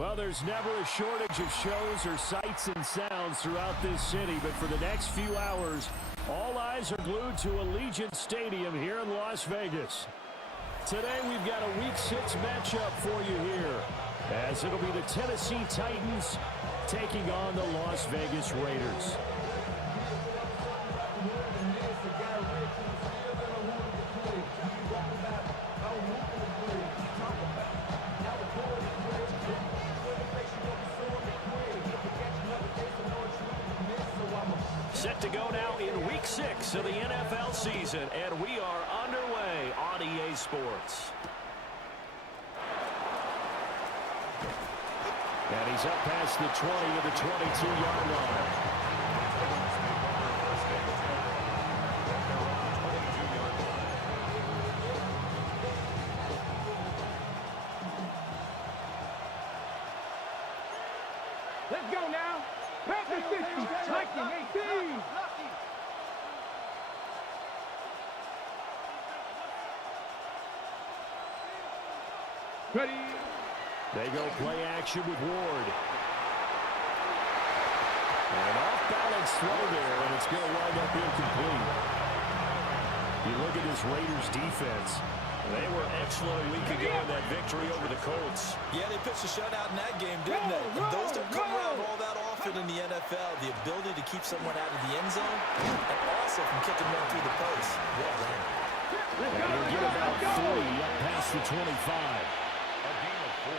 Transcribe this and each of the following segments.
Well, there's never a shortage of shows or sights and sounds throughout this city, but for the next few hours, all eyes are glued to Allegiant Stadium here in Las Vegas. Today, we've got a Week 6 matchup for you here, as it'll be the Tennessee Titans taking on the Las Vegas Raiders. Set to go now in Week 6 of the NFL season, and we are underway on EA Sports. And he's up past the 20 to the 22-yard line. Let's go now. Panther 50, Lightning 18. Ready. They go play action with Ward. An off-balance throw there, and it's going to wind up incomplete. You look at this Raiders defense. They were excellent a week ago in that victory over the Colts. Yeah, they pitched a shutout in that game, didn't they? And those don't come around all that often in the NFL. The ability to keep someone out of the end zone and also from kicking one through the post. Well done. And he'll get about 3 up past the 25. A game of 4.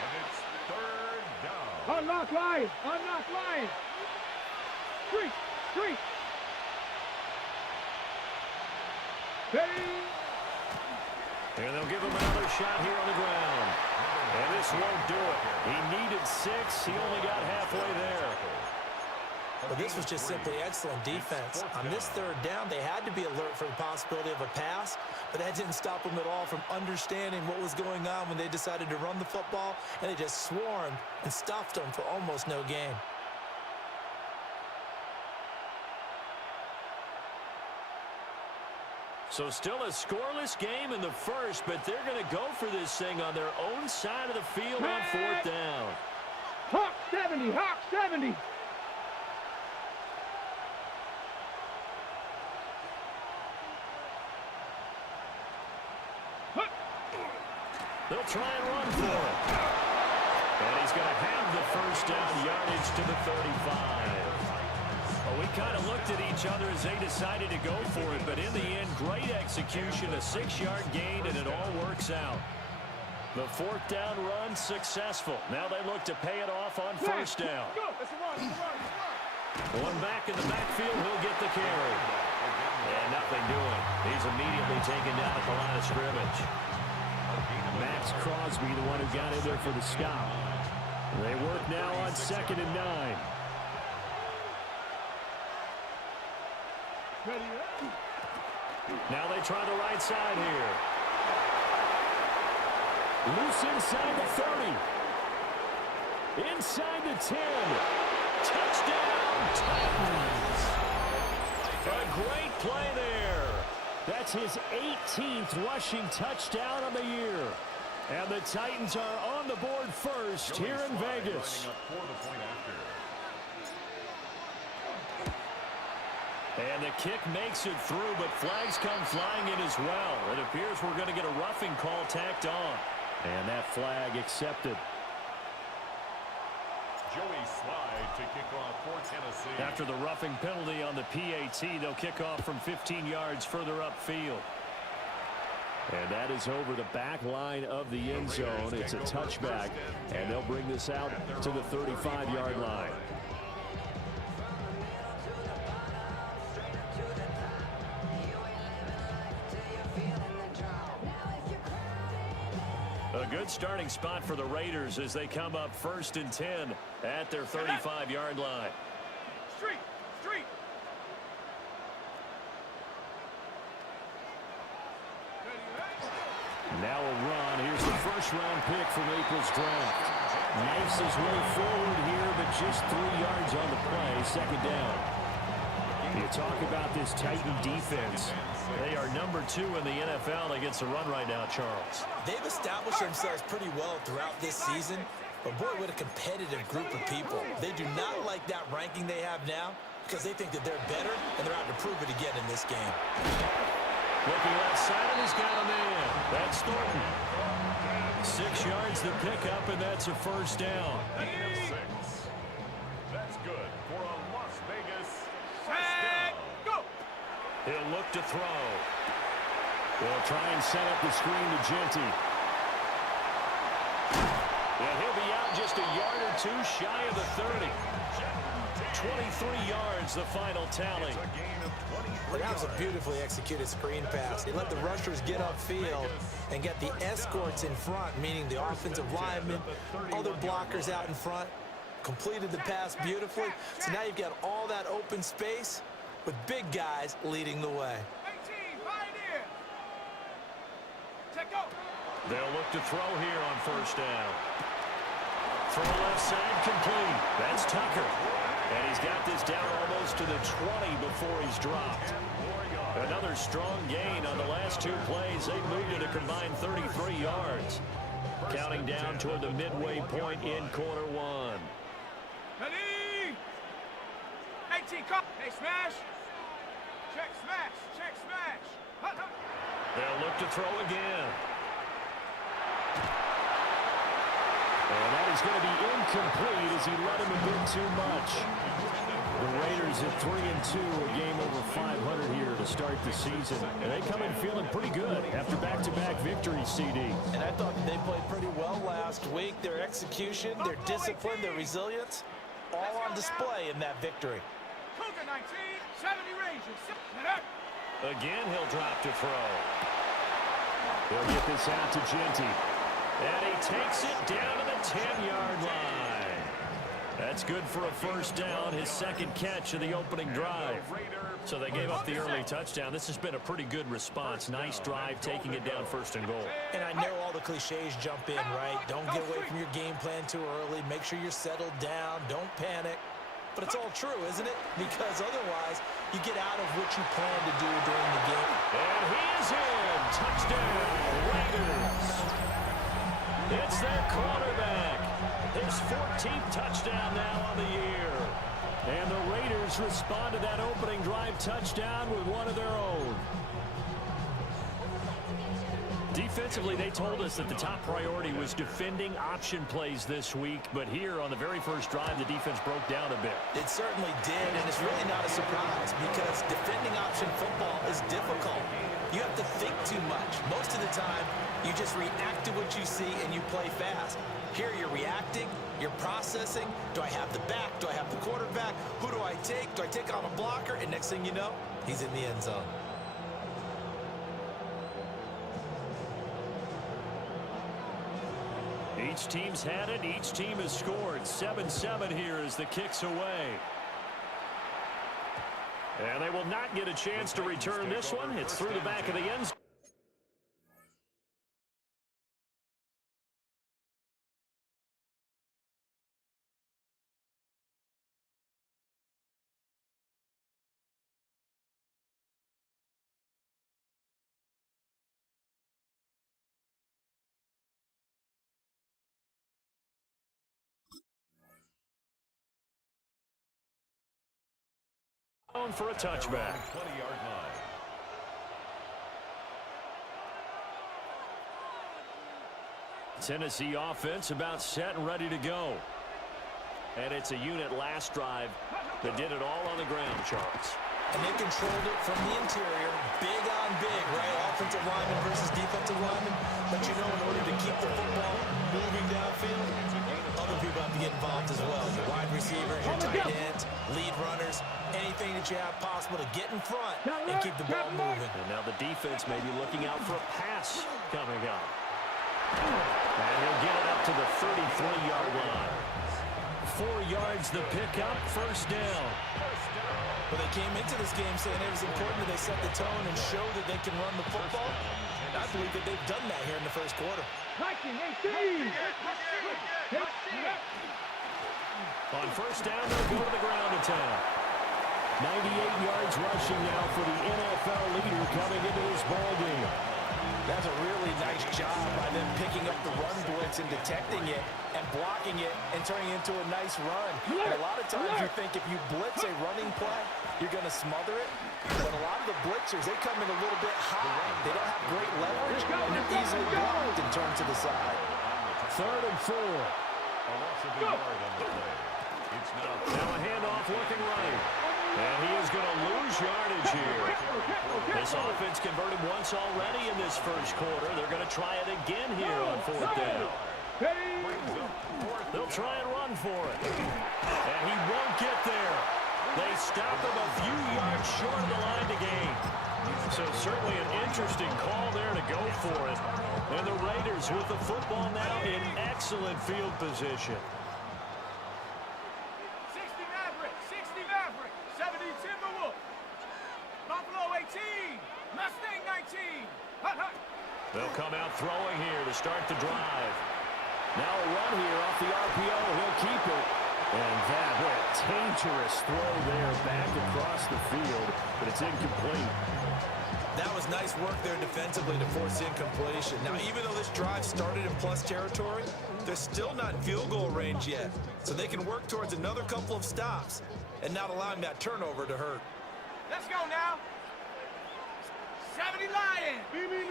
And it's 3rd down. Unlock line. Unlock line. Street. Street. Ready. And they'll give him another shot here on the ground. And this won't do it. He needed 6. He only got halfway there. Well, this was just simply excellent defense. On this 3rd down, they had to be alert for the possibility of a pass, but that didn't stop them at all from understanding what was going on when they decided to run the football, and they just swarmed and stuffed them for almost no gain. So still a scoreless game in the first, but they're going to go for this thing on their own side of the field on 4th down. Hawk 70. Hawk 70. They'll try and run for it. And he's going to have the first down yardage to the 35. Well, we kind of looked at each other as they decided to go for it, but in the end, great execution, a 6-yard gain, and it all works out. The 4th down run successful. Now they look to pay it off on 1st down. One back in the backfield, he'll get the carry. And nothing doing. He's immediately taken down at the line of scrimmage. Max Crosby, the one who got in there for the stop. They work now on 2nd and 9. Now they try the right side here. Loose inside the 30. Inside the 10. Touchdown, Titans. A great play there. That's his 18th rushing touchdown on the year. And the Titans are on the board first here in Vegas. And the kick makes it through, but flags come flying in as well. It appears we're going to get a roughing call tacked on. And that flag accepted. Joey Slide to kick off for Tennessee. After the roughing penalty on the PAT, they'll kick off from 15 yards further upfield. And that is over the back line of the end zone. It's a touchback, and they'll bring this out to the 35-yard line. A good starting spot for the Raiders as they come up 1st and 10 at their 35-yard line. Street. Street. Now a run. Here's the first-round pick from April's draft. Knifes his way forward here, but just 3 yards on the play. 2nd down. You talk about this Titan defense. They are number 2 in the NFL against the run right now, Charles. They've established themselves pretty well throughout this season. But boy, what a competitive group of people. They do not like that ranking they have now because they think that they're better, and they're out to prove it again in this game. Looking left side, and he's got a man. That's Thornton. 6 yards the pickup, and that's a first down. Negative 6. That's good for a Las Vegas first down. Go! He'll look to throw. They'll try and set up the screen to Genty. And he'll be out just a yard or two shy of the 30. 23 yards, the final tally. It's a gain of 23 But that was a yards. beautifully executed screen pass. They let the rushers get upfield and get the escorts in front, meaning the offensive linemen, other blockers out in front, completed the pass beautifully. So now you've got all that open space with big guys leading the way. 18, Pioneer! Check go! They'll look to throw here on first down. Throw left side complete. That's Tucker. And he's got this down almost to the 20 before he's dropped. Another strong gain on the last 2 plays. They moved it a combined 33 yards. Counting down toward the midway point in quarter 1. Ready! 18, come! Hey, smash! Check, smash! Check, smash! Hut, hut. They'll look to throw again. And that is going to be incomplete as he let him a bit too much. The Raiders at 3-2, a game over 500 here to start the season. And they come in feeling pretty good after back-to-back victories, CD. And I thought they played pretty well last week. Their execution, their discipline, their resilience, all on display in that victory. Cougar 19, 70 Rangers. Again, he'll drop to throw. They'll get this out to Genty. And he takes it down to the 10-yard line. That's good for a first down, his second catch of the opening drive. So they gave up the early touchdown. This has been a pretty good response. Nice drive, taking it down first and goal. And I know all the cliches jump in, right? Don't get away from your game plan too early. Make sure you're settled down. Don't panic. But it's all true, isn't it? Because otherwise, you get out of what you plan to do during the game. And he is in. Touchdown, Raiders. It's their quarterback. His 14th touchdown now on the year. And the Raiders respond to that opening drive touchdown with one of their own. Defensively, they told us that the top priority was defending option plays this week. But here on the very first drive, the defense broke down a bit. It certainly did, and it's really not a surprise because defending option football is difficult. You have to think too much. Most of the time, you just react to what you see and you play fast. Here you're reacting, you're processing. Do I have the back? Do I have the quarterback? Who do I take? Do I take on a blocker? And next thing you know, he's in the end zone. Each team's had it. Each team has scored. 7-7 here as the kick's away. And they will not get a chance to return this one. It's through the back of the end zone. For a touchback. 20-yard line. Tennessee offense about set and ready to go. And it's a unit last drive that did it all on the ground, Charles. And they controlled it from the interior, big on big, right? Offensive lineman versus defensive lineman. But you know, in order to keep the football moving downfield, other people have to get involved as well. Your wide receivers, your tight ends, lead runners, anything that you have possible to get in front and keep the ball moving. And now the defense may be looking out for a pass coming up. And he'll get it up to the 33-yard line. 4 yards the pickup, first down. Well, they came into this game saying it was important that they set the tone and show that they can run the football. And I believe that they've done that here in the first quarter. Viking 18! On first down, they'll go to the ground attack. 98 yards rushing now for the NFL leader coming into this ballgame. That's a really nice job by them picking up the run blitz and detecting it and blocking it and turning it into a nice run. And a lot of times you think if you blitz a running play, you're going to smother it. But a lot of the blitzers, they come in a little bit high. They don't have great leverage, and they're easily blocked and turned to the side. 3rd and 4. A loss of a yard on the play. It's Now a handoff looking right. And he is going to lose yardage here. This offense converted once already in this first quarter. They're going to try it again here on 4th down. They'll try and run for it. And he won't get there. They stop him a few yards short of the line to gain. So certainly an interesting call there to go for it. And the Raiders with the football now in excellent field position. 60 Maverick, 60 Maverick, 70 Timberwolf. Buffalo 18, Mustang 19. Hut, hut. They'll come out throwing here to start the drive. Now a run here off the RPO. He'll keep it. And that, what a dangerous throw there back across the field, but it's incomplete. That was nice work there defensively to force incompletion. Now, even though this drive started in plus territory, they're still not in field goal range yet. So they can work towards another couple of stops and not allowing that turnover to hurt. Let's go now. 70 Lions. Me.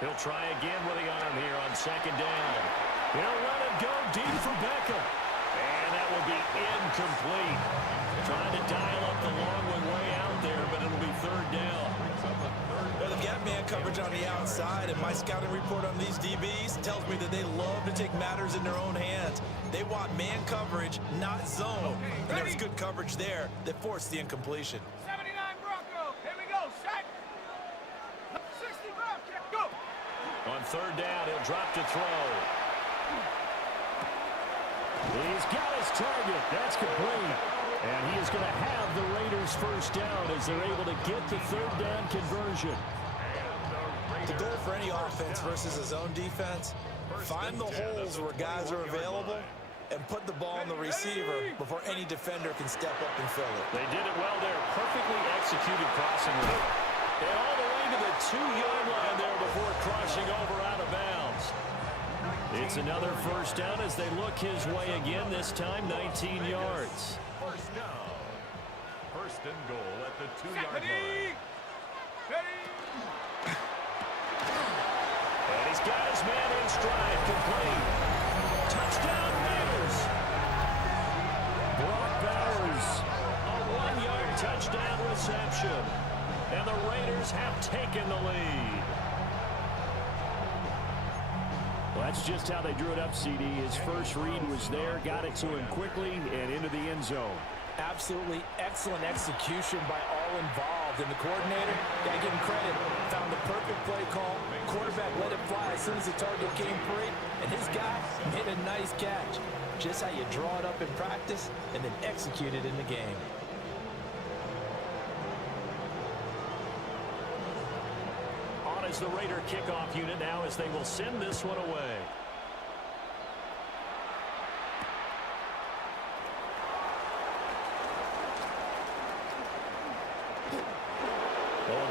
He'll try again with the arm here on 2nd down. He'll let it go deep for Beckham. And that will be incomplete. Trying to dial up the long one way out there, but it'll be 3rd down. Well, they've got man coverage on the outside, and my scouting report on these DBs tells me that they love to take matters in their own hands. They want man coverage, not zone. And there was good coverage there that forced the incompletion. 79 Bronco. Here we go. Shot. 65. Go. On 3rd down, he'll drop to throw. He's got his target. That's complete. And he is going to have the Raiders' 1st down as they're able to get the 3rd down conversion. The goal for any offense versus a zone defense, find the holes where guys are available and put the ball on the receiver before any defender can step up and fill it. They did it well there. Perfectly executed crossing route. And all the way to the 2-yard line there before crossing over out of bounds. It's another 1st down as they look his way again, this time 19 yards. 1st down. 1st and goal at the 2-yard line. And he's got his man in stride, complete. Touchdown, Raiders. Brock Bowers, a 1-yard touchdown reception. And the Raiders have taken the lead. Well, that's just how they drew it up, CD. His first read was there, got it to him quickly, and into the end zone. Absolutely excellent execution by all involved. And the coordinator, got to give him credit, found the perfect play call. Quarterback let it fly as soon as the target came free, and his guy made a nice catch. Just how you draw it up in practice and then execute it in the game. On is the Raider kickoff unit now as they will send this one away.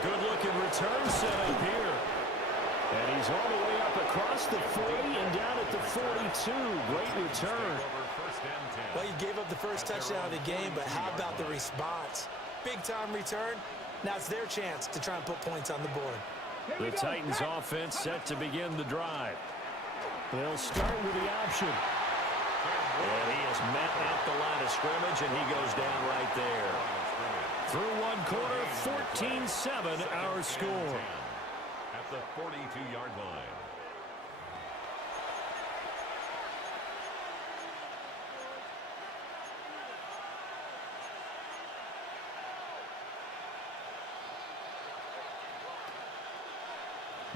Good-looking return set up here. And he's all the way up across the 40 and down at the 42. Great return. Well, you gave up the first touchdown of the game, but how about the response? Big-time return. Now it's their chance to try and put points on the board. The Titans offense set to begin the drive. They'll start with the option. And he is met at the line of scrimmage, and he goes down right there. Through one quarter, 14-7 our score. At the 42-yard line.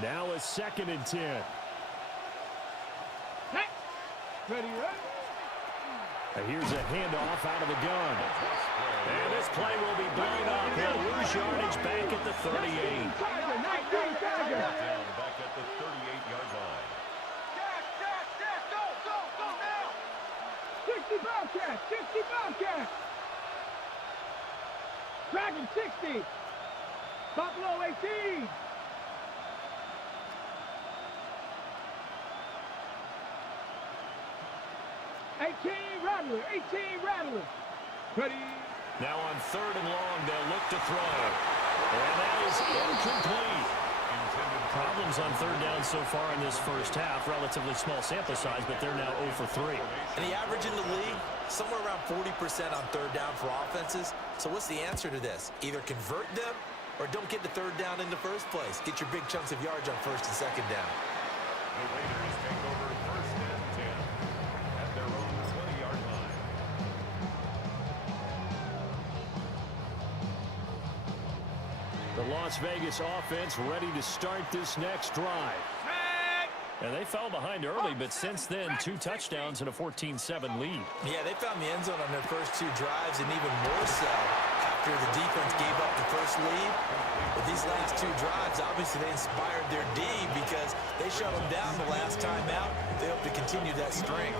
Now a 2nd and 10. Hey. Ready? And here's a handoff out of the gun. And this play will be blown up. He'll lose yardage back at the 38. Down back at the 38-yard line. Go now. 60 Bobcats. 60 Bobcats. Dragon 60. Buffalo 18. 18, Rattler. 18, Rattler. Ready. Now on 3rd and long, they'll look to throw. And that is incomplete. Problems on 3rd down so far in this first half. Relatively small sample size, but they're now 0 for 3. And the average in the league, somewhere around 40% on 3rd down for offenses. So what's the answer to this? Either convert them or don't get the 3rd down in the first place. Get your big chunks of yards on 1st and 2nd down. The Raiders take over 1st and 10 at their own 20-yard line. The Las Vegas offense ready to start this next drive. And they fell behind early, but since then, 2 touchdowns and a 14-7 lead. Yeah, they found the end zone on their first 2 drives, and even more so after the defense gave up the first lead. But these last 2 drives, obviously they inspired their D because they shut them down the last time out. They hope to continue that string.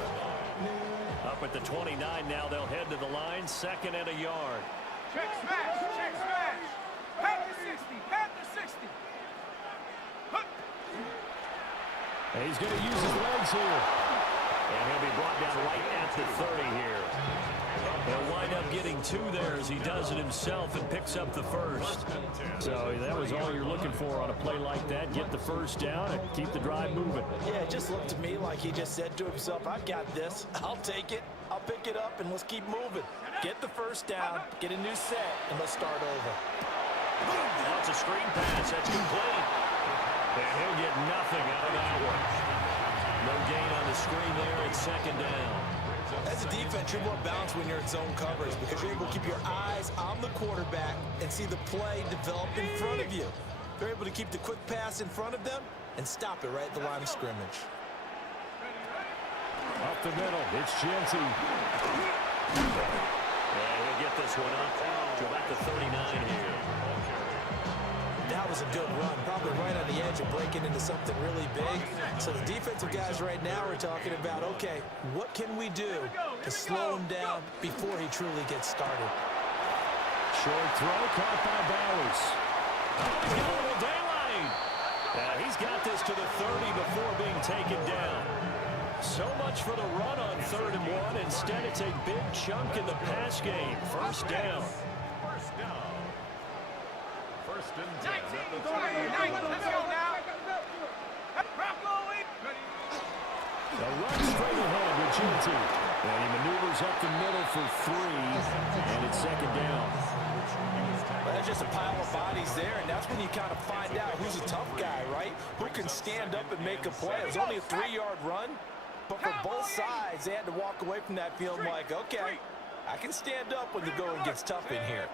Up at the 29 now, they'll head to the line, 2nd and a yard. Check smash. Check smash. Pat the 60. Pat the 60. And he's going to use his legs here. And he'll be brought down right at the 30 here. He'll wind up getting 2 there as he does it himself and picks up the first. So that was all you're looking for on a play like that. Get the first down and keep the drive moving. Yeah, it just looked to me like he just said to himself, I've got this. I'll take it. I'll pick it up, and let's keep moving. Get the first down, get a new set, and let's start over. That's a screen pass. That's complete. And he'll get nothing out of that one. No gain on the screen there at 2nd down. As a defense, you're more balanced when you're in zone coverage because you're able to keep your eyes on the quarterback and see the play develop in front of you. They're able to keep the quick pass in front of them and stop it right at the line of scrimmage. Up the middle, it's Genty. And he'll get this one up to about the 39 here. That was a good run, probably right on the edge of breaking into something really big. So the defensive guys right now are talking about, okay, what can we do to slow him down before he truly gets started? Short throw, caught by Bowers. He's got a little daylight. He's got this to the 30 before being taken down. So much for the run on 3rd and 1. Instead, it's a big chunk in the pass game. First down. First down. 1st and 10 at the 19, let's go now. The run straight ahead with Genty. And he maneuvers up the middle for 3. And it's 2nd down. Well, there's just a pile of bodies there, and that's when you kind of find out who's a tough guy, right? Who can stand up and make a play. It was only a 3-yard run, but for both sides, they had to walk away from that feeling like, okay, I can stand up when the going gets tough in here.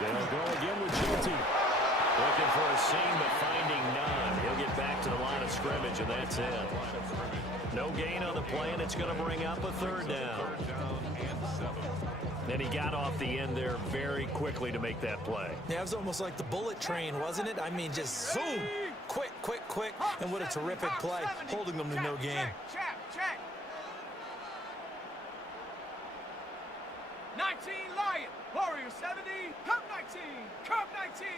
They'll go again with Genty. Looking for a seam, but finding none. He'll get back to the line of scrimmage, and that's it. No gain on the play, and it's going to bring up a 3rd down. And he got off the end there very quickly to make that play. Yeah, it was almost like the bullet train, wasn't it? I mean, just zoom, quick, quick, quick, and what a terrific play, holding them to no gain. Check. 19, Lion. Warrior 70, Cup 19, Cup 19.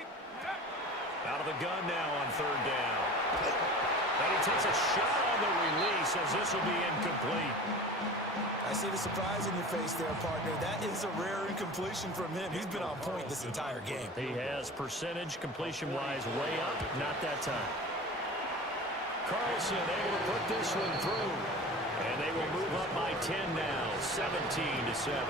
Out of the gun now on 3rd down. And he takes a shot on the release as this will be incomplete. I see the surprise in your face there, partner. That is a rare incompletion from him. He's been on point this entire game. He has percentage completion-wise way up, not that time. Carlson able to put this one through. And they will move up by 10 now, 17-7.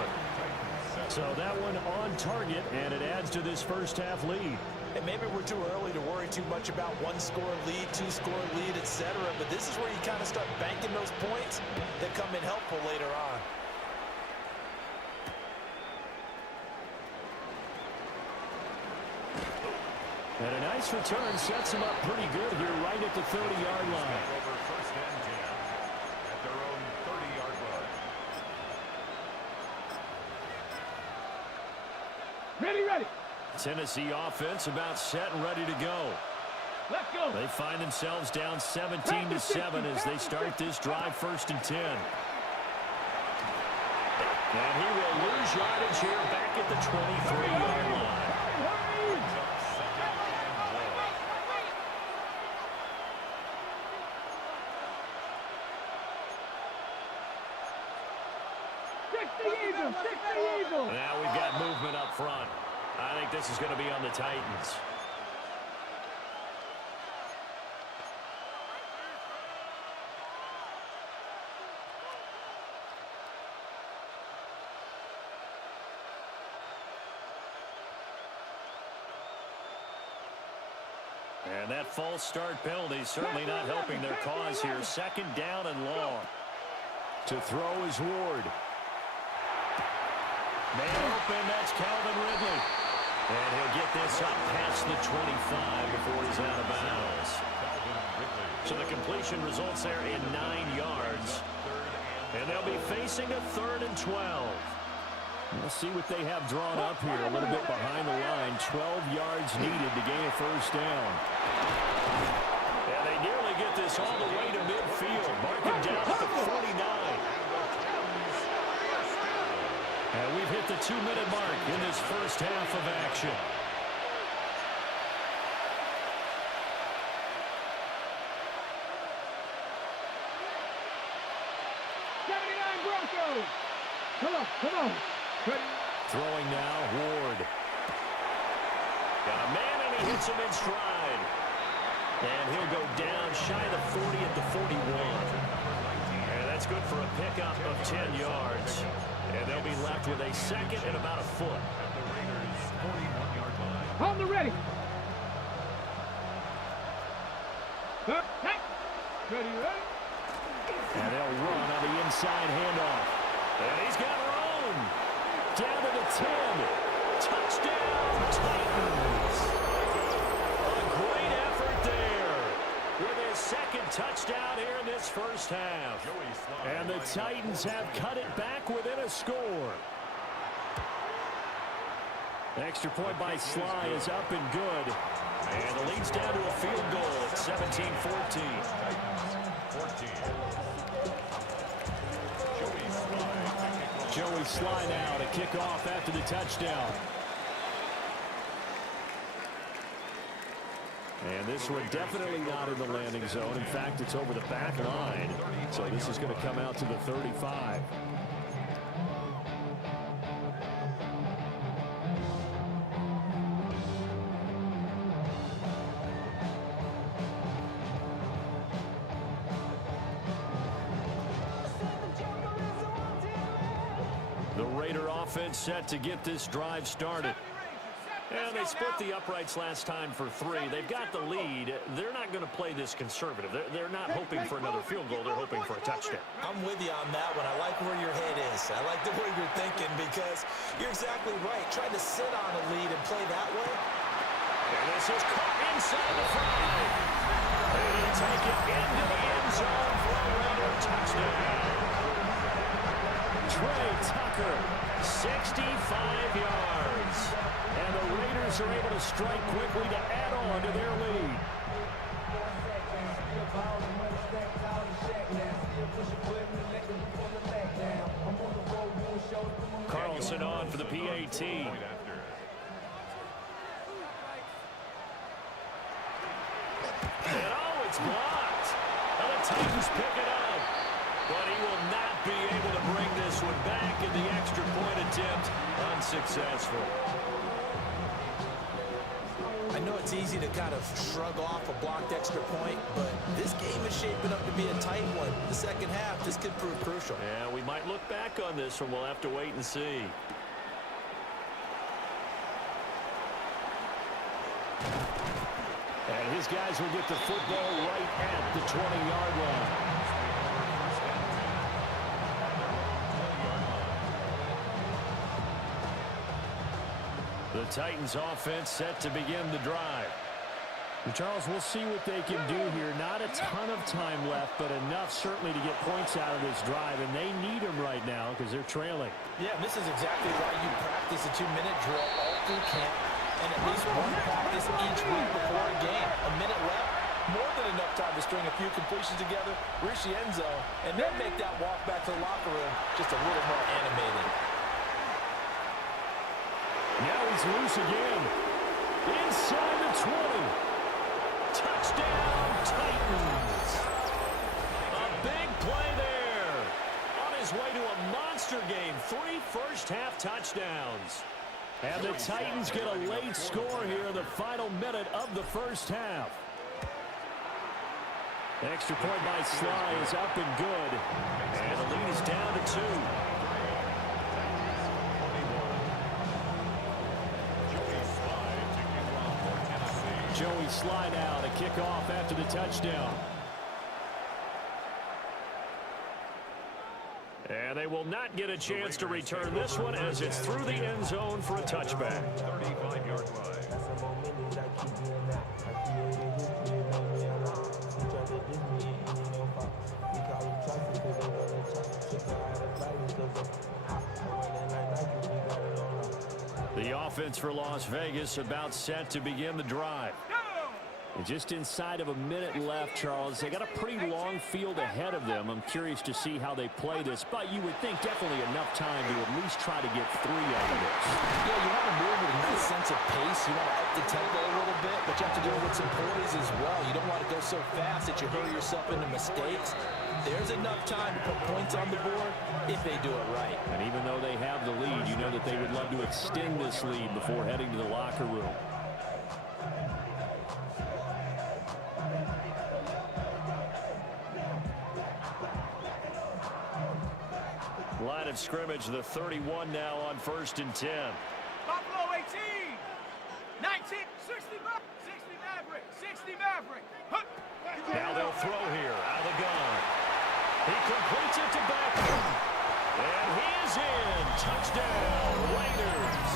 So that one on target, and it adds to this first half lead. And maybe we're too early to worry too much about 1-score lead, 2-score lead, etc. But this is where you kind of start banking those points that come in helpful later on. And a nice return sets him up pretty good here right at the 30-yard line. Over 1st and 10 at their own 30-yard line. Ready. Tennessee offense about set and ready to go. Let's go. They find themselves down 17-7 as they start this drive 1st and 10. And he will lose yardage here back at the 23-yard line. Now we've got movement up front. I think this is going to be on the Titans. And that false start penalty certainly not helping their cause here. Second down and long. To throw is Ward. Man open, that's Calvin Ridley. And he'll get this up past the 25 before he's out of bounds. So the completion results there in 9 yards. And they'll be facing a 3rd and 12. We'll see what they have drawn up here a little bit behind the line. 12 yards needed to gain a first down. And they nearly get this all the way to midfield. Marking down at the 49. And we've hit the 2-minute mark in this first half of action. Broncos! Come on. Throwing now, Ward. Got a man and he hits him in stride. And he'll go down shy of the 40 at the 41. And that's good for a pickup of 10 yards. And they'll be left with a second and about a foot. On the ready. Ready. And they'll run on the inside handoff. And he's got room. Down to the 10. Touchdown, Titans. A great effort there with his second touchdown here in this first half. And the Titans have cut it back within a score. Extra point by Sly is up and good. And the lead's down to a field goal at 17-14. Joey Sly now to kick off after the touchdown. And this one definitely not in the landing zone. In fact, it's over the back line. So this is going to come out to the 35. The Raider offense set to get this drive started. And they split the uprights last time for 3. They've got the lead. They're not going to play this conservative. They're not hoping for another field goal. They're hoping for a touchdown. I'm with you on that one. I like where your head is. I like the way you're thinking because you're exactly right. Trying to sit on a lead and play that way. And this is caught inside the 5. And he'll take it into the end zone for a Raider touchdown. Trey Tucker, 65 yards. And the Raiders are able to strike quickly to add on to their lead. Carlson on for the PAT. And oh, it's blocked. And the Titans pick it up. But he will not be able to bring this one back in the extra point attempt. Unsuccessful. I know it's easy to kind of shrug off a blocked extra point, but this game is shaping up to be a tight one. The second half, this could prove crucial. Yeah, we might look back on this one. We'll have to wait and see. And his guys will get the football right at the 20-yard line. The Titans offense set to begin the drive. And Charles, we'll see what they can do here. Not a ton of time left, but enough certainly to get points out of this drive, and they need them right now because they're trailing. Yeah, this is exactly why you practice a 2-minute drill all through camp and at least one practice each week before a game. A minute left, more than enough time to string a few completions together, reach the end zone, and then make that walk back to the locker room just a little more animated. Now he's loose again. Inside the 20. Touchdown, Titans. A big play there on his way to a monster game. 3 first-half touchdowns. And the Titans get a late score here in the final minute of the first half. Extra point by Sly is up and good. And the lead is down to 2. Joey Sly now to kick off after the touchdown. And they will not get a chance to return this one as it's through the end zone for a touchback. 35-yard line. The offense for Las Vegas about set to begin the drive. And just inside of a minute left, Charles. They got a pretty long field ahead of them. I'm curious to see how they play this, but you would think definitely enough time to at least try to get 3 out of this. Yeah, you want to move with a nice sense of pace. You want to up the tempo a little bit, but you have to do it with some poise as well. You don't want to go so fast that you hurry yourself into mistakes. There's enough time to put points on the board if they do it right. And even though they have the lead, you know that they would love to extend this lead before heading to the locker room. Line of scrimmage, the 31 now on 1st and 10. Buffalo 18, 19, 60 Maverick, 60 Maverick. Now they'll throw here out of the gun. He completes it to Beckham. And he is in. Touchdown, Raiders.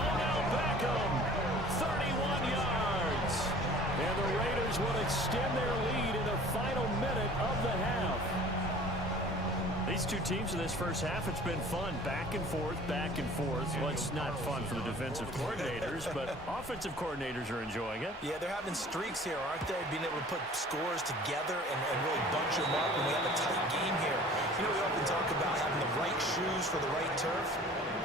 Odell Beckham, 31 yards. And the Raiders will extend their lead in the final minute of the half. These two teams in this first half, it's been fun. Back and forth, back and forth. Well, it's not fun for the defensive coordinators, but offensive coordinators are enjoying it. Yeah, they're having streaks here, aren't they? Being able to put scores together and really bunch them up, and we have a tight game here. You know, we often talk about having the right shoes for the right turf.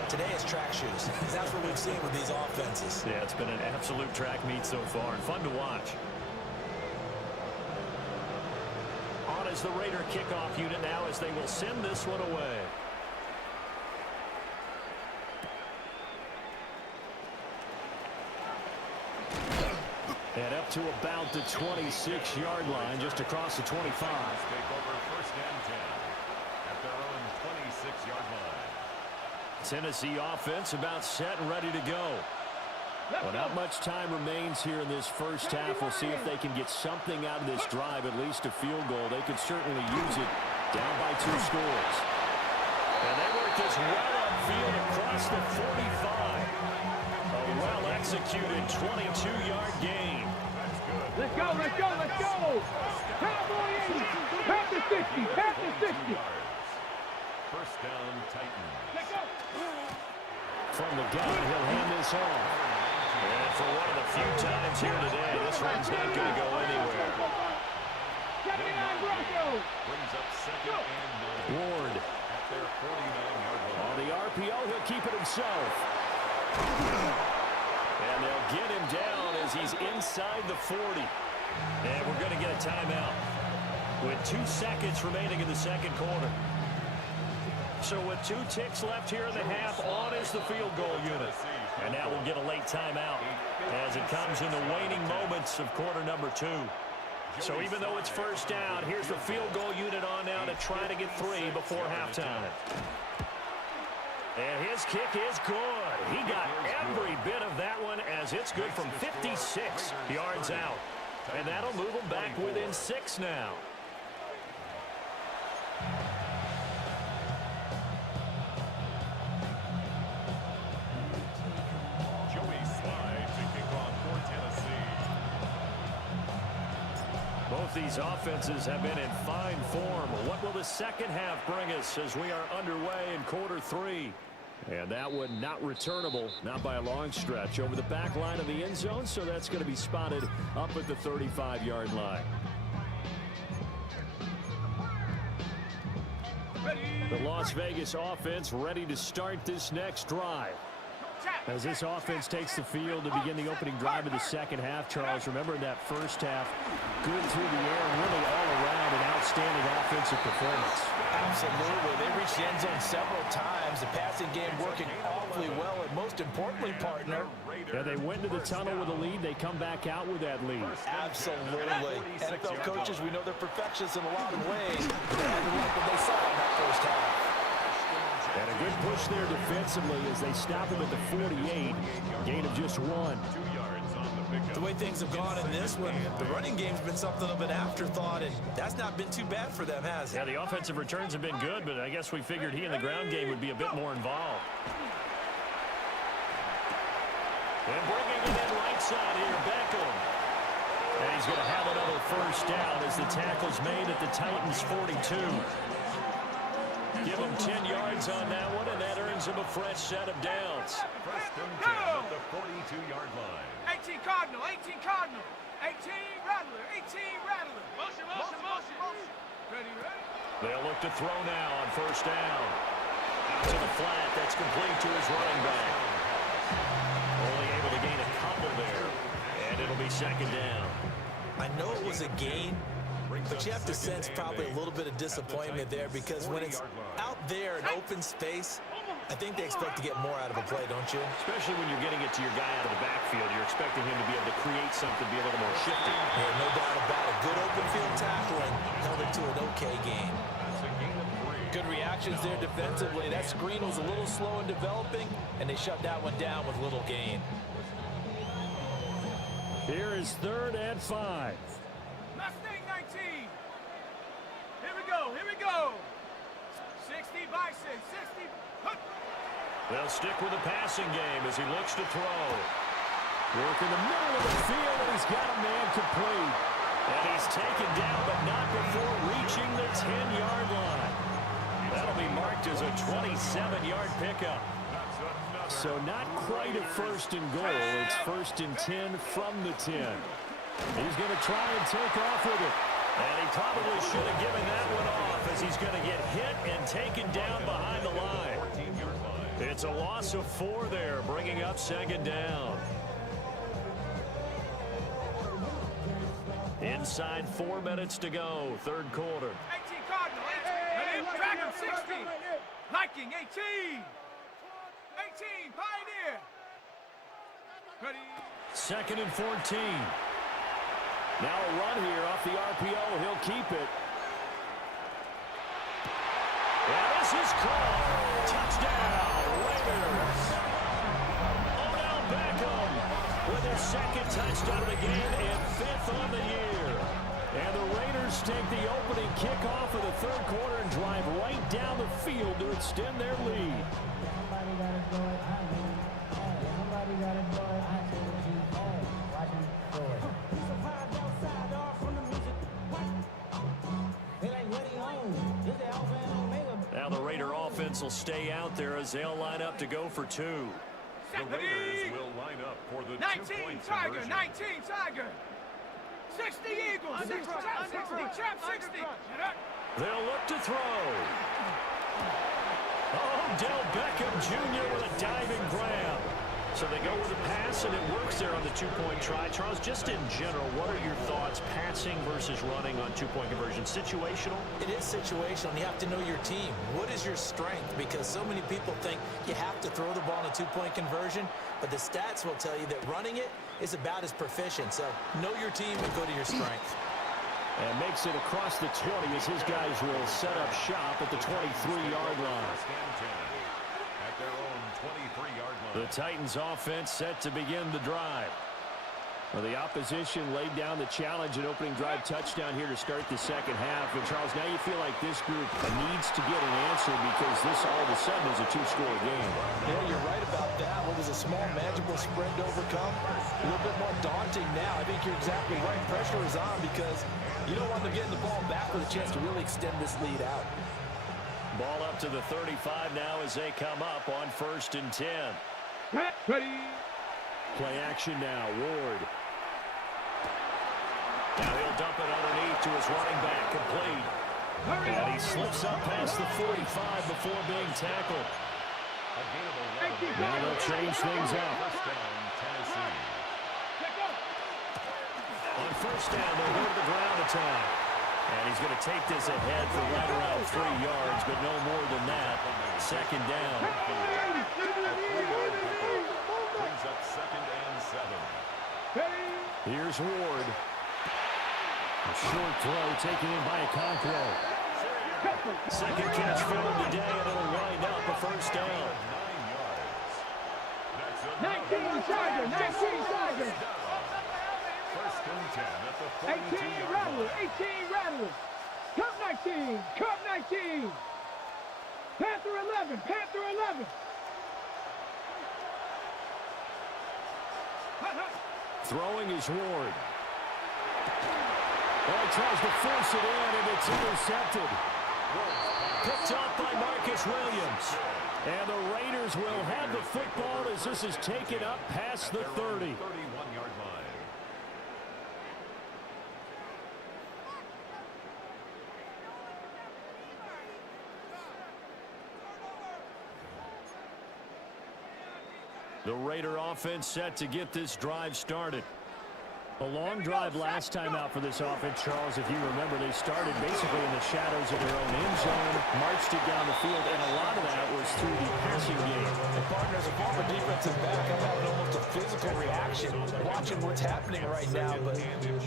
Today it's track shoes. That's what we've seen with these offenses. Yeah, it's been an absolute track meet so far, and fun to watch. On is the Raider kickoff unit now as they will send this one away. And up to about the 26-yard line, just across the 25. Take over 1st and 10 at their own 26-yard line. Tennessee offense about set and ready to go. Well, not much time remains here in this first half. We'll see if they can get something out of this drive, at least a field goal. They could certainly use it down by 2 scores. And they work this well upfield across the 45. A well-executed 22-yard gain. Let's go, let's go, let's go. Cowboy 80, pass the 60, pass the 60. 1st down, Titans. Let's go. From the gun, he'll hand this off. And for one of the few times here today, this one's not going to go anywhere. 79 Broncos. Brings up 2nd and 9 Ward. at their 49-yard line. On the RPO, he'll keep it himself. And they'll get him down as he's inside the 40. And we're going to get a timeout with 2 seconds remaining in the second quarter. So with 2 ticks left here in the half, on is the field goal unit. And now we'll get a late timeout as it comes in the waning moments of quarter number 2. So even though it's first down, here's the field goal unit on now to try to get 3 before halftime. And his kick is good. He got every bit of that one as it's good from 56 yards out. And that'll move them back within 6 now. Joey Sly to kick off for Tennessee. Both these offenses have been in fine form. What will the second half bring us as we are underway in quarter 3? And that one not returnable, not by a long stretch, over the back line of the end zone, so that's going to be spotted up at the 35-yard line. The Las Vegas offense ready to start this next drive. As this offense takes the field to begin the opening drive of the second half, Charles, remember in that first half, good through the air, really all around an outstanding offensive performance. Absolutely. They reached the end zone several times. The passing game working awfully well, and most importantly, partner. Yeah, they went into the tunnel with a lead. They come back out with that lead. Absolutely. NFL coaches, we know they're perfectionists in a lot of ways. They had to like what they saw in that first half. And a good push there defensively as they stop him at the 48. Gain of just 1. The way things have gone in this one, the running game's been something of an afterthought, and that's not been too bad for them, has it? Yeah, the offensive returns have been good, but I guess we figured he in the ground game would be a bit more involved. And bringing it in right side here, Beckham. And he's going to have another first down as the tackle's made at the Titans' 42. Give him 10 yards on that one, and that earns him a fresh set of downs. First and 10 at the 42-yard line. 18 Cardinal, 18 Cardinal. 18 Rattler, 18 Rattler. Motion, motion, motion, motion. Ready, ready. They'll look to throw now on first down. Out to the flat. That's complete to his running back. Only able to gain a couple there. And it'll be second down. I know it was a gain, but you have to sense probably a little bit of disappointment there, because when it's out there in open space, I think they expect to get more out of a play, don't you? Especially when you're getting it to your guy out of the backfield. You're expecting him to be able to create something, be a little more shifty. Yeah, no doubt about it. Good open field tackling held it to an okay game. Good reactions there defensively. That screen was a little slow in developing, and they shut that one down with little gain. Here is 3rd and 5. Mustang 19. Here we go, here we go. 60 Bison, 60. They'll stick with the passing game as he looks to throw. Work in the middle of the field, and he's got a man complete. And he's taken down, but not before reaching the 10-yard line. That'll be marked as a 27-yard pickup. So not quite a first and goal. It's 1st and 10 from the 10. He's going to try and take off with it. And he probably should have given that one off, as he's going to get hit and taken down behind the line. It's a loss of 4 there, bringing up second down. Inside 4 minutes to go, 3rd quarter. 18 Cardinal, 18. Dragon 60. Viking 18. 18 Pioneer. Ready. 2nd and 14. Now a run here off the RPO. He'll keep it. And this is called. Touchdown, Raiders. Odell Beckham with his 2nd touchdown of the game and 5th on the year. And the Raiders take the opening kickoff of the 3rd quarter and drive right down the field to extend their lead. Now the Raider offense will stay out there as they'll line up to go for 2. The Raiders will line up for the 19 two-point Tiger, conversion. 19 Tiger. 60 Eagles, 60, trap 60. They'll look to throw. Odell Beckham Jr. with a diving grab. So they go with a pass, and it works there on the 2-point try. Charles, just in general, what are your thoughts, passing versus running on 2-point conversion? Situational? It is situational, and you have to know your team. What is your strength? Because so many people think you have to throw the ball in a 2-point conversion, but the stats will tell you that running it is about as proficient. So know your team and go to your strength. And makes it across the 20 as his guys will set up shop at the 23-yard line. At their own 23-yard line. The Titans offense set to begin the drive. Well, the opposition laid down the challenge, an opening drive touchdown here to start the second half. And, Charles, now you feel like this group needs to get an answer because this all of a sudden is a 2-score game. Yeah, you're right about that. What was a small, manageable spread to overcome? A little bit more daunting now. I think you're exactly right. Pressure is on because you don't want them getting the ball back with a chance to really extend this lead out. Ball up to the 35 now as they come up on 1st and 10. Ready. Play action now, Ward. Now he'll dump it underneath to his running back, complete. And he slips up past the 45 before being tackled. A gain of 11. Now they'll change things up. First down, Tennessee. On first down, they'll go to the ground attack. And he's going to take this ahead for right around 3 yards, but no more than that. Second down. Brings up 2nd and 7. Here's Ward. A short throw taken in by Okonkwo. Second catch for him today, and it'll wind up a first down. 9 yards. That's 19 Chargers, 19 Chargers. First and 10 at the 42 18 yard Rattlers, line. 18 Rattlers. Cup 19, Cup 19. Panther 11, Panther 11. Throwing is Ward. Oh, he tries to force it in, and it's intercepted. Picked up by Marcus Williams. And the Raiders will have the football as this is taken up past the 30. 31-yard line. The Raider offense set to get this drive started. A long drive last time out for this offense, Charles. If you remember, they started basically in the shadows of their own end zone, marched it down the field, and a lot of that was through the passing game. And partners, a former defensive back, I'm having almost a physical reaction watching what's happening right now. But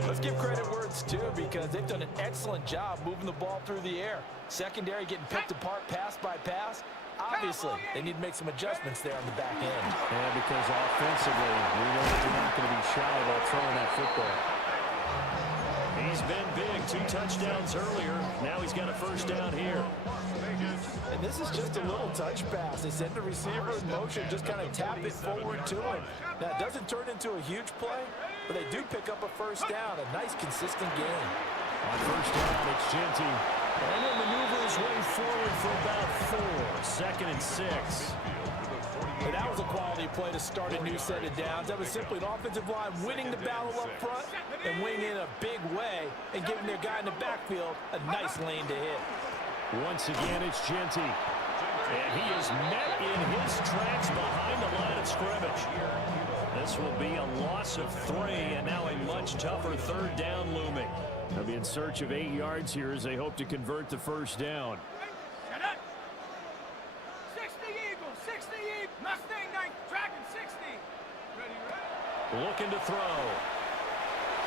let's give credit where it's due, because they've done an excellent job moving the ball through the air. Secondary getting picked apart pass by pass. Obviously, they need to make some adjustments there on the back end. Yeah, because offensively, we know that they're not going to be shy about throwing that football. He's been big. 2 touchdowns earlier. Now he's got a first down here. And this is just a little touch pass. They send the receiver in motion, just kind of tap it forward to him. Now, it doesn't turn into a huge play, but they do pick up a first down. A nice, consistent gain. On first down, it's Genty. And he'll maneuver his way forward for about 4. 2nd and 6. But that was a quality play to start a new set of downs. That was simply an offensive line winning the battle up front and winning in a big way and giving their guy in the backfield a nice lane to hit. Once again, it's Genty. And he is met in his tracks behind the line of scrimmage. This will be a loss of 3, and now a much tougher 3rd down looming. They'll be in search of 8 yards here as they hope to convert the first down. 60 Eagles, 60 Eagles. Mustang 9, Dragon 60. Ready. Looking to throw.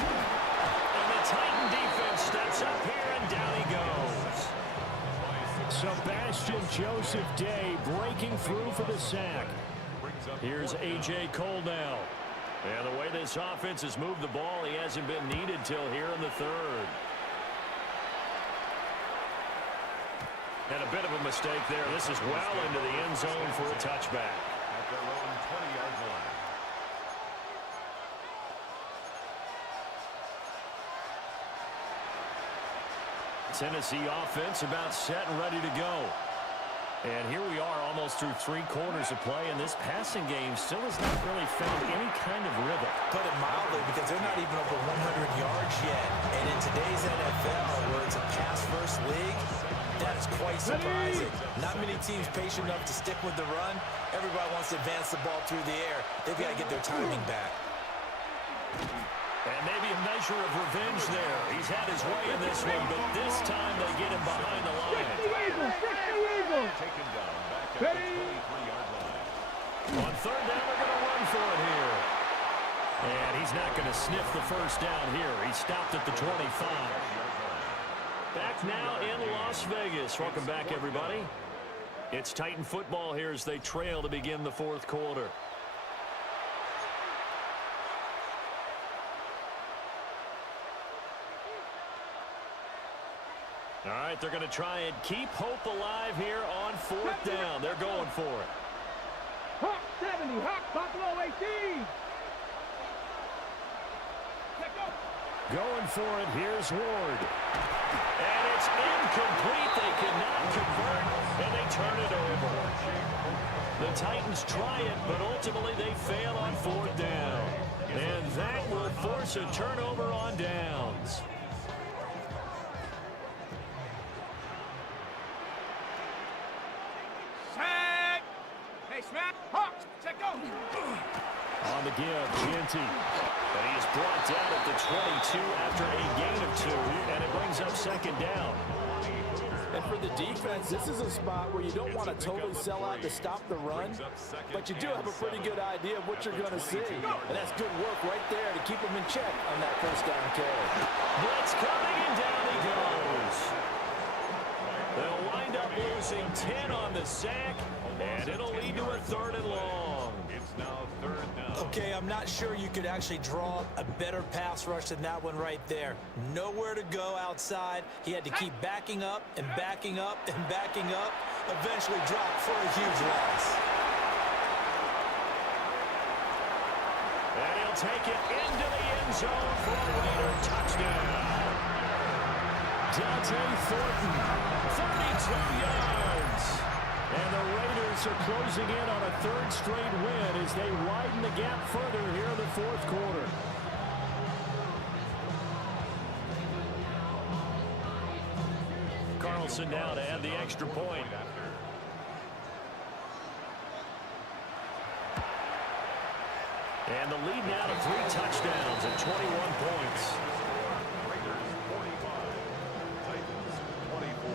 And the Titan defense steps up here, and down he goes. Sebastian Joseph Day breaking through for the sack. Here's A.J. Cole now. And the way this offense has moved the ball, he hasn't been needed till here in the 3rd. And a bit of a mistake there. This is well into the end zone for a touchback. At their own 20-yard line. Tennessee offense about set and ready to go. And here we are almost through 3 quarters of play, and this passing game still has not really found any kind of rhythm. Put it mildly, because they're not even over 100 yards yet. And in today's NFL, where it's a pass-first league, that is quite surprising. Not many teams patient enough to stick with the run. Everybody wants to advance the ball through the air. They've got to get their timing back. And maybe a measure of revenge there. He's had his way in this one, but this time they get him behind the line. 60 Eagles, 60 Eagles. Taken down back at the 23-yard line. On 3rd down, they're going to run for it here. And he's not going to sniff the first down here. He stopped at the 25. Back now in Las Vegas. Welcome back, everybody. It's Titan football here as they trail to begin the 4th quarter. All right, they're going to try and keep hope alive here on 4th down. They're going for it. Hawk 70, Hawk Buffalo 18. Going for it, here's Ward. And it's incomplete. They cannot convert, and they turn it over. The Titans try it, but ultimately they fail on 4th down. And that will force a turnover on downs. Set. Hey, give. Jeanty. And he is brought down at the 22 after a gain of 2, and it brings up second down. And for the defense, this is a spot where you don't want to totally sell out to stop the run, but you do have a pretty good idea of what you're going to see. And that's good work right there to keep them in check on that first down carry. Blitz coming, and down he goes. They'll wind up losing 10 on the sack, and it'll lead to a 3rd and long. It's now 3rd down. Okay, I'm not sure you could actually draw a better pass rush than that one right there. Nowhere to go outside. He had to keep backing up and backing up and backing up. Eventually dropped for a huge loss. And he'll take it into the end zone for a Raider touchdown. Dante Thornton, 32 yards. And the Raiders are closing in on a 3rd straight win as they widen the gap further here in the 4th quarter. Carlson now to add the extra point. And the lead now to 3 touchdowns and 21 points. Raiders 45, Titans 24.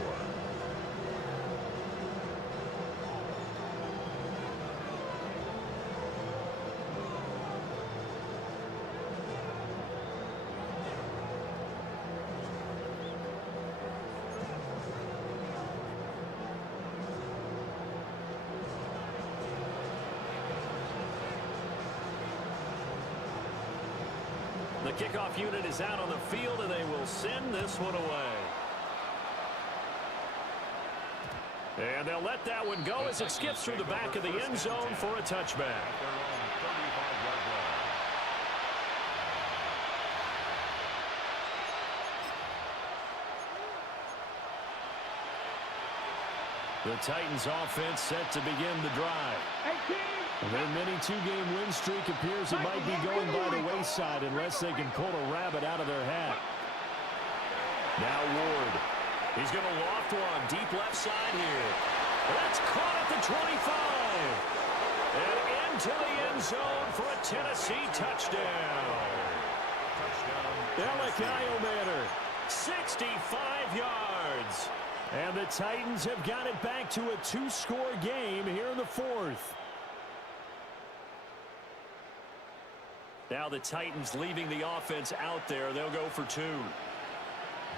The kickoff unit is out on the field, and they will send this one away. And they'll let that one go as it skips through the back of the end zone for a touchback. The Titans offense set to begin the drive. Their mini 2-game win streak appears it might be going by the wayside unless they can pull a rabbit out of their hat. Now Ward. He's going to loft one deep left side here. That's caught at the 25. And into the end zone for a Tennessee touchdown. Alec Iomater, 65 yards. And the Titans have got it back to a 2-score game here in the 4th. Now the Titans leaving the offense out there. They'll go for 2.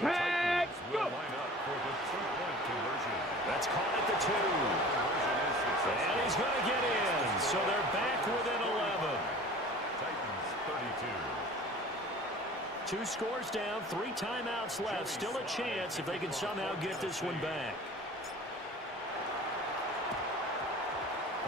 The Titans will line up for the 2-point conversion. That's caught at the 2. And he's going to get in. So they're back within 11. Titans 32. 2 scores down, 3 timeouts left. Still a chance if they can somehow get this one back.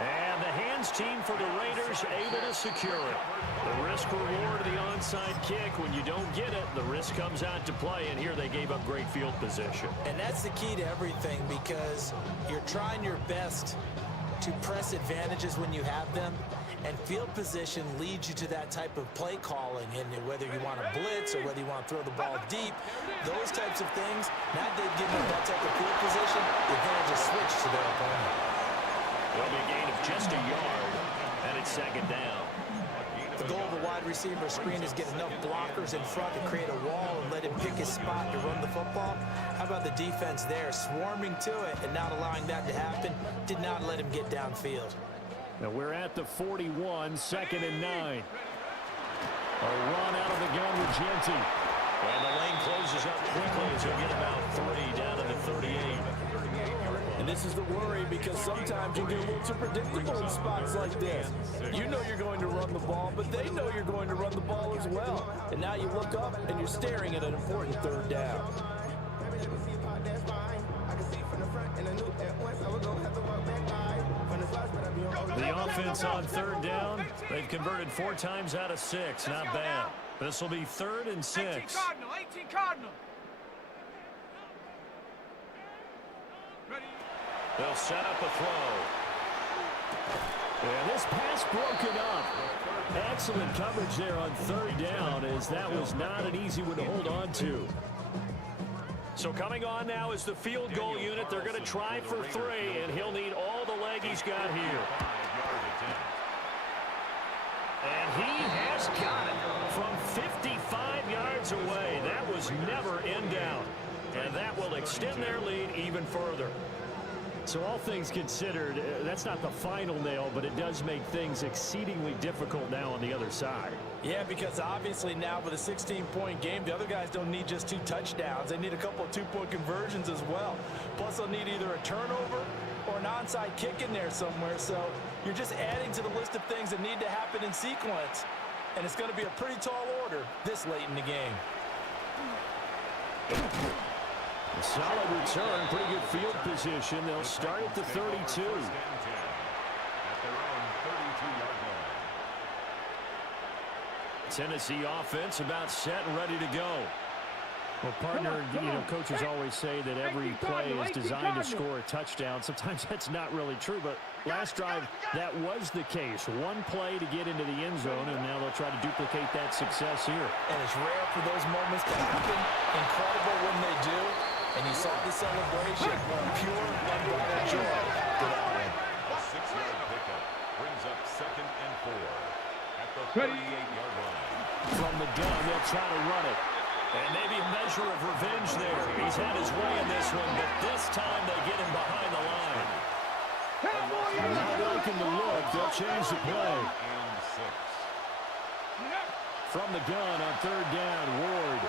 And the hands team for the Raiders able to secure it. The risk reward of the onside kick. When you don't get it, the risk comes out to play, and here they gave up great field position. And that's the key to everything, because you're trying your best to press advantages when you have them, and field position leads you to that type of play calling. And whether you want to blitz or whether you want to throw the ball deep, those types of things, now they've given them that type of field position, the advantage is switched to their opponent. There'll be a gain of just a yard, and it's second down. The goal of a wide receiver screen is get enough blockers in front to create a wall and let him pick his spot to run the football. How about the defense there, swarming to it and not allowing that to happen? Did not let him get downfield. Now we're at the 41, 2nd and 9. A run out of the gun with Jeanty. And the lane closes up quickly as he'll get about 3 down to the 38. And this is the worry, because sometimes you get a little too predictable in spots like this. You know you're going to run the ball, but they know you're going to run the ball as well. And now you look up and you're staring at an important 3rd down. The offense on 3rd down, they've converted 4 times out of 6. Not bad. This will be 3rd and 6. 18 Cardinal, 18 Cardinal. Ready? They'll set up a throw. And this pass broken up. Excellent coverage there on 3rd down, as that was not an easy one to hold on to. So coming on now is the field goal unit. They're going to try for 3, and he'll need all the leg he's got here. And he has got it from 55 yards away. That was never in doubt. And that will extend their lead even further. So all things considered, that's not the final nail, but it does make things exceedingly difficult now on the other side. Yeah, because obviously now with a 16-point game, the other guys don't need just 2 touchdowns. They need a couple of 2-point conversions as well. Plus, they'll need either a turnover or an onside kick in there somewhere. So you're just adding to the list of things that need to happen in sequence. And it's going to be a pretty tall order this late in the game. A solid return, pretty good field position. They'll start at the 32. At their own 32-yard line. Tennessee offense about set and ready to go. Well, partner, coaches always say that every play is designed to score a touchdown. Sometimes that's not really true, but last drive, that was the case. One play to get into the end zone, and now they'll try to duplicate that success here. And it's rare for those moments to happen. Incredible when they do. And you saw the celebration. Pure, unbridled joy for that one. A 6-yard pickup brings up 2nd and 4 at the 38-yard line. From the gun, they'll try to run it. And maybe a measure of revenge there. He's had his way in this one, but this time they get him behind the line. Not liking the look. They'll change the play. And 6. From the gun on 3rd down, Ward.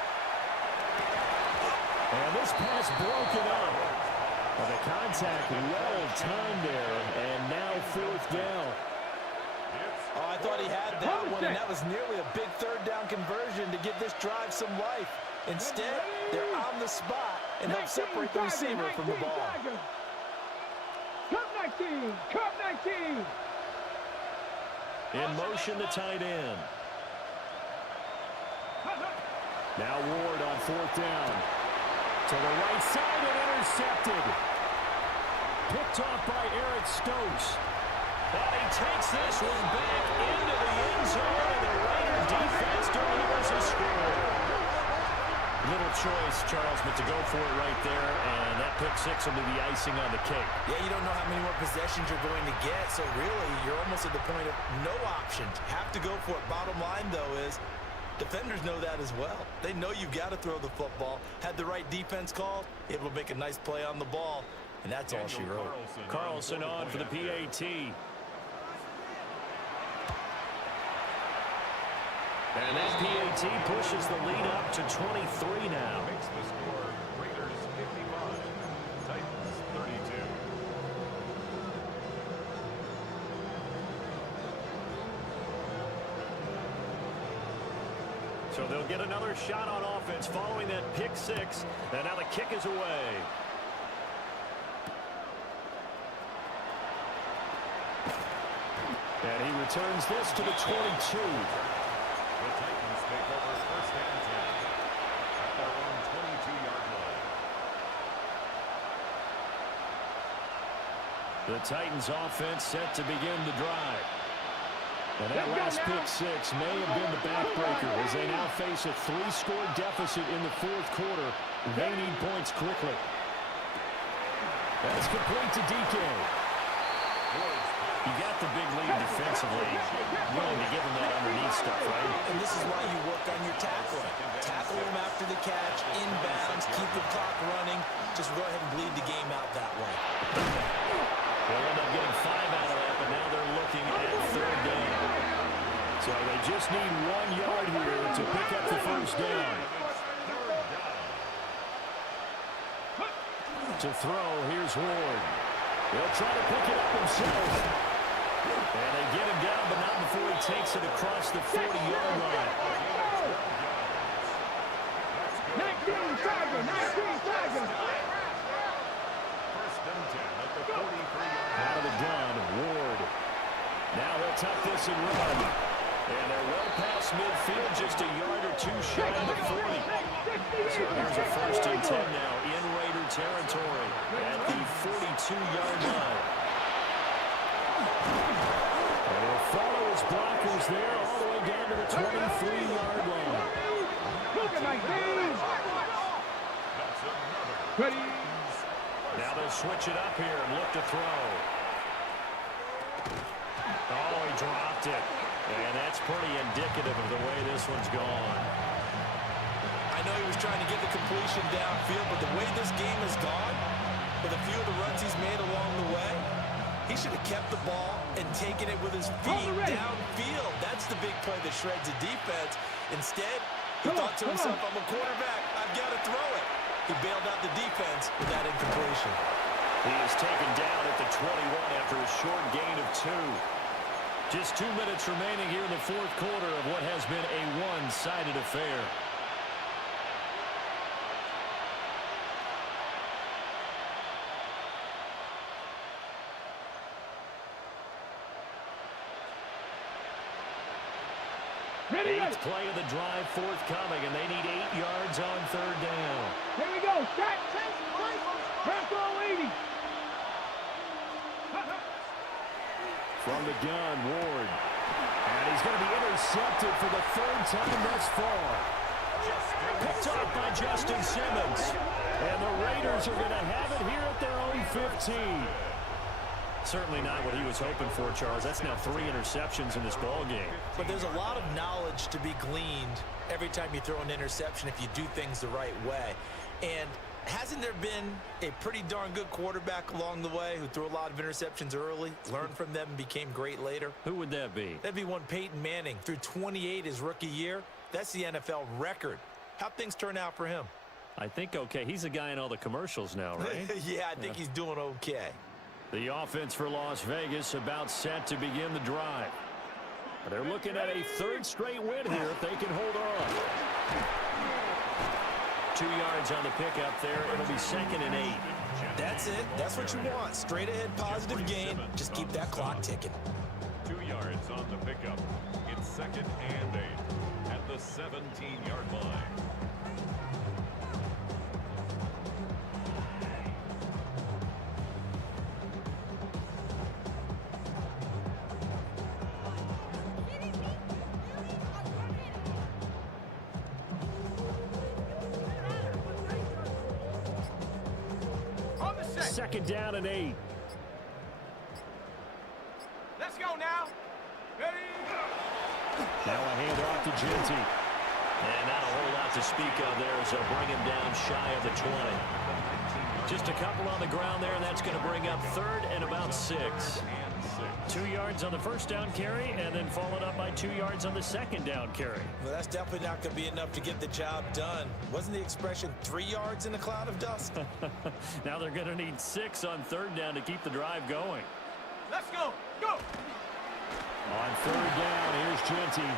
And this pass broken up. Well, the contact well timed there, and now 4th down. Oh, I thought he had that one, and that was nearly a big 3rd down conversion to give this drive some life. Instead, they're on the spot and help separate the receiver from the ball. Cup 19! Cup 19! In motion, the tight end. Now Ward on 4th down. To the right side and intercepted. Picked off by Eric Stokes. And he takes this one back into the end zone, and the Raider defense delivers a score. Little choice, Charles, but to go for it right there, and that pick 6 will be the icing on the cake. Yeah, you don't know how many more possessions you're going to get, so really you're almost at the point of no options. Have to go for it. Bottom line, though, is defenders know that as well. They know you've got to throw the football. Had the right defense called, able to make a nice play on the ball, and that's all she wrote. Carlson on for the PAT. And that PAT pushes the lead up to 23 now. Makes the score Raiders 55, Titans 32. So they'll get another shot on offense following that pick 6. And now the kick is away. And he returns this to the 22. The Titans take over 1st and 10 at their own 22-yard line. The Titans offense set to begin the drive. And that last pick 6 may have been the backbreaker as they now face a 3-score deficit in the 4th quarter. They need points quickly. That's complete to DK. You got the big lead defensively. Willing to give him that underneath stuff, right? And this is why you work on your tackling. Tackle him after the catch, inbounds, keep the clock running. Just go ahead and bleed the game out that way. They'll end up getting 5 out of that, but now they're looking at 3rd down. So they just need 1 yard here to pick up the 1st down. To throw, here's Ward. He'll try to pick it up himself. And they get him down, but not before he takes it across the 40-yard line. 19 Tiger! 19 Tiger! 1st and 10 at the 43-yard Out of the gun, Ward. Now he'll tuck this and run. And they're well past midfield, just a yard or 2 shy of the 40. So here's a 1st and 10 now in Raider territory at the 42-yard line. And he'll follow his blockers there all the way down to the 23-yard line. Look at my game! That's another. Ready? Now they'll switch it up here and look to throw. Oh, he dropped it. And that's pretty indicative of the way this one's gone. I know he was trying to get the completion downfield, but the way this game has gone, with a few of the runs he's made along the way, he should have kept the ball and taken it with his feet downfield. That's the big play that shreds the defense. Instead, he thought to himself, I'm a quarterback, I've got to throw it. He bailed out the defense with that incompletion. He is taken down at the 21 after a short gain of 2. Just 2 minutes remaining here in the fourth quarter of what has been a one-sided affair. Eighth play of the drive forthcoming, and they need 8 yards on third down. Here we go. Set. Back row 80. From the gun, Ward. And he's going to be intercepted for the third time thus far. Picked off by Justin Simmons. And the Raiders are going to have it here at their own 15. Certainly not what he was hoping for, Charles. That's now 3 interceptions in this ball game. But there's a lot of knowledge to be gleaned every time you throw an interception if you do things the right way. And hasn't there been a pretty darn good quarterback along the way who threw a lot of interceptions early, learned from them, and became great later? Who would that be? That'd be one Peyton Manning. Threw 28 his rookie year. That's the NFL record. How'd things turn out for him? I think okay. He's the guy in all the commercials now, right? Yeah, I think he's doing okay. The offense for Las Vegas about set to begin the drive. They're looking at a third straight win here if they can hold on. 2 yards on the pickup there. It'll be 2nd and 8. That's it. That's what you want. Straight ahead positive gain. Just keep that clock ticking. 2 yards on the pickup. It's 2nd and 8 at the 17-yard line. Second down and 8. Let's go now. Ready? Now a handoff to Genty. And not a whole lot to speak of there as they'll bring him down shy of the 20. Just a couple on the ground there, and that's going to bring up 3rd and about 6. 2 yards on the first down carry, and then followed up by 2 yards on the second down carry. Well, that's definitely not going to be enough to get the job done. Wasn't the expression 3 yards in a cloud of dust? Now they're going to need 6 on third down to keep the drive going. Let's go. Go. On third down, here's Genty.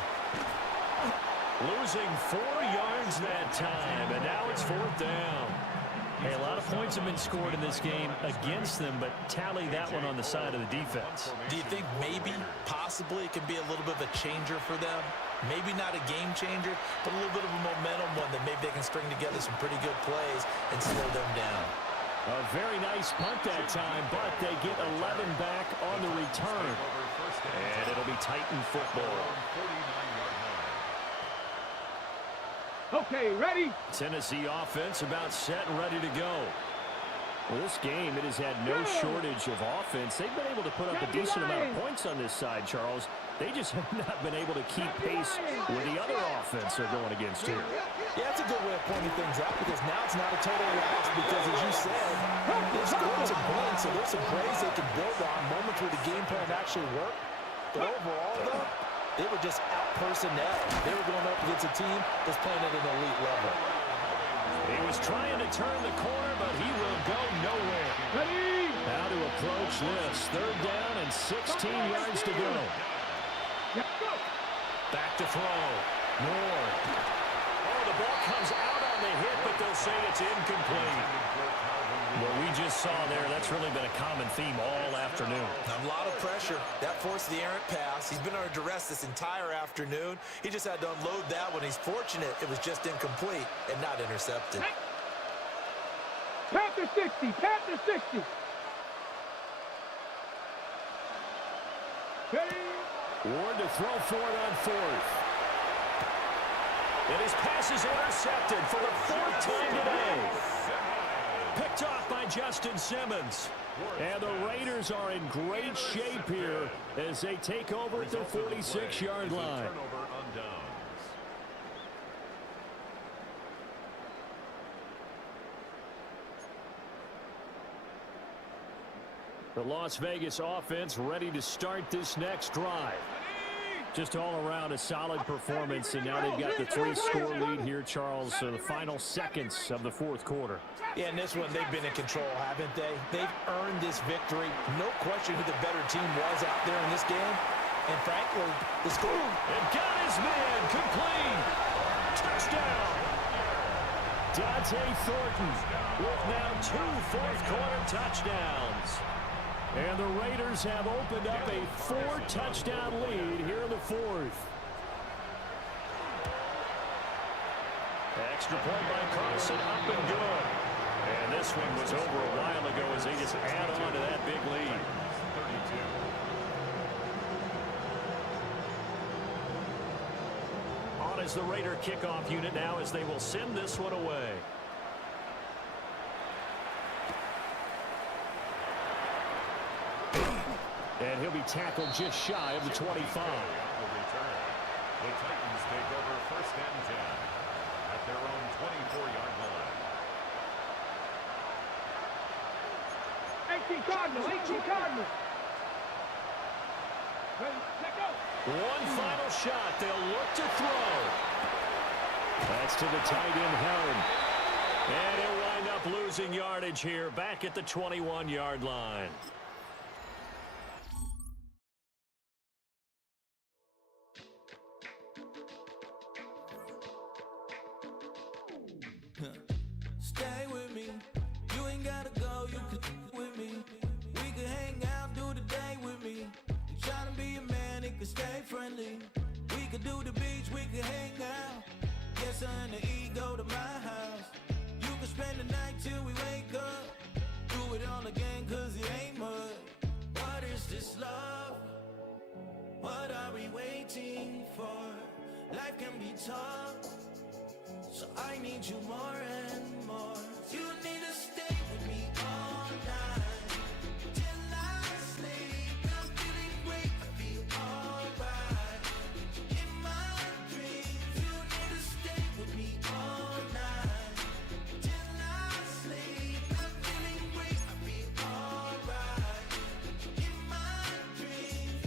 Losing 4 yards that time, and now it's 4th down. Hey, a lot of points have been scored in this game against them, but tally that one on the side of the defense. Do you think maybe, possibly, it could be a little bit of a changer for them? Maybe not a game changer, but a little bit of a momentum one that maybe they can string together some pretty good plays and slow them down. A very nice punt that time, but they get 11 back on the return. And it'll be Titan football. Okay, ready? Tennessee offense about set and ready to go. Well, this game, it has had no shortage of offense. They've been able to put up a decent amount of points on this side, Charles. They just have not been able to keep pace with the other offense they're going against here. Yeah, that's a good way of pointing things out because now it's not a total loss because, as you said, they've scored some points, so there's some plays they can build on, moments where the game plan actually worked. But overall, though, they were just out-personnel. They were going up against a team that's playing at an elite level. He was trying to turn the corner, but he will go nowhere. Ready? How to approach this. Third down and 16 yards to go. Back to throw. Moore. Oh, the ball comes out on the hit, but they'll say it's incomplete. What we just saw there, that's really been a common theme all afternoon. A lot of pressure. That forced the errant pass. He's been under duress this entire afternoon. He just had to unload that one. He's fortunate it was just incomplete and not intercepted. Panther 60. Panther 60. Ready? Ward to throw for it on fourth. And his pass is intercepted for the 4th time today. Picked off by Justin Simmons. And the Raiders are in great shape here as they take over at their 46-yard line. Turnover on downs. The Las Vegas offense ready to start this next drive. Just all around a solid performance, and now they've got the 3-score lead here, Charles, so the final seconds of the fourth quarter. Yeah, in this one, they've been in control, haven't they? They've earned this victory. No question who the better team was out there in this game. And frankly, the score. And got his man complete. Touchdown. Dante Thornton with now 2 fourth-quarter touchdowns. And the Raiders have opened up a 4-touchdown lead here in the fourth. Extra point by Carson, up and good. And this one was over a while ago as they just add on to that big lead. 32. On is the Raider kickoff unit now as they will send this one away. And he'll be tackled just shy of the 25. The Titans take over first and 10 at their own 24-yard line. 18 Cardinals, 18 Cardinals. Ready, let go. One final shot. They'll look to throw. That's to the tight end, Helm. And he'll wind up losing yardage here back at the 21-yard line. Stay with me. You ain't gotta go, you can with me. We can hang out, do the day with me. I'm trying to be a man, it can stay friendly. We could do the beach, we can hang out. Yes, and the ego to my house. You can spend the night till we wake up. Do it all again, cause it ain't mud. What is this love? What are we waiting for? Life can be tough, so I need you more and more. You need to stay with me all night till I sleep. I'm feeling great, I feel alright. In my dreams, you need to stay with me all night till I sleep. I'm feeling great, I feel alright. In my dreams.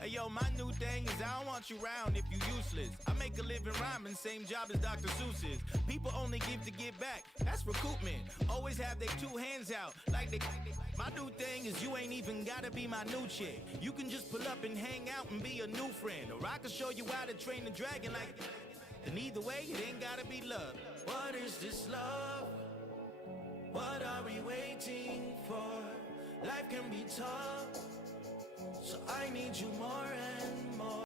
Hey yo, my new thing is I don't want you around if you useless. I make a living rhyming, same job as Dr. Seuss's. People only give to get back, that's recoupment. Always have their 2 hands out, like they. My new thing is you ain't even gotta be my new chick. You can just pull up and hang out and be a new friend. Or I can show you how to train the dragon like. And either way, it ain't gotta be love. What is this love? What are we waiting for? Life can be tough, so I need you more and more.